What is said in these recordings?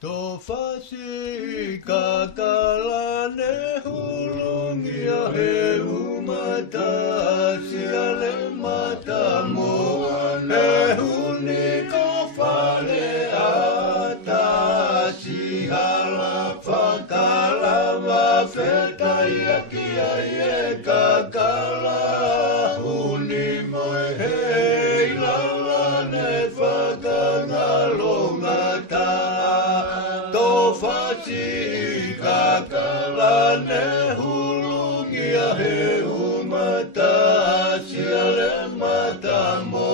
Tofasi kakalane hulungia he umata siale matamu he huniko fale ata si hala fakala wafeta yakia ye kakala hunimoe he ilalane fakangalongata Tofasi kakalane hulungia he umata siale matamo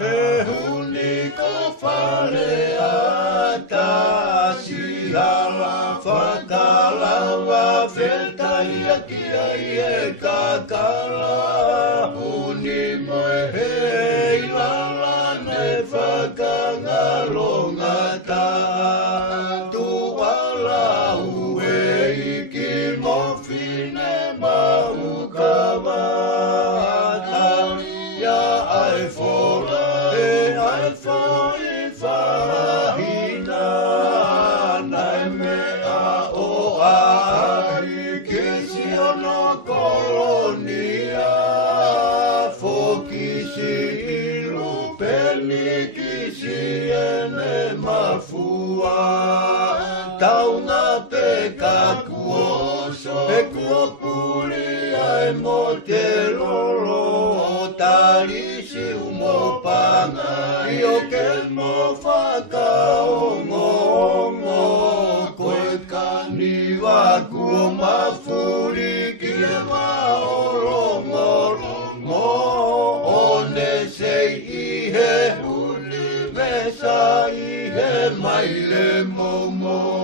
he huniko fale ata si hala fakala wafeta yakia ye kakala hunimoe he ilalane fakangalongata Taunga peka kuoso e kuopuli ai mo te lolo talisi umopanga io ke mo whakaongo koe kani wa kuo mafuri ki e maolongo one sei i he uli mesa i he maile momo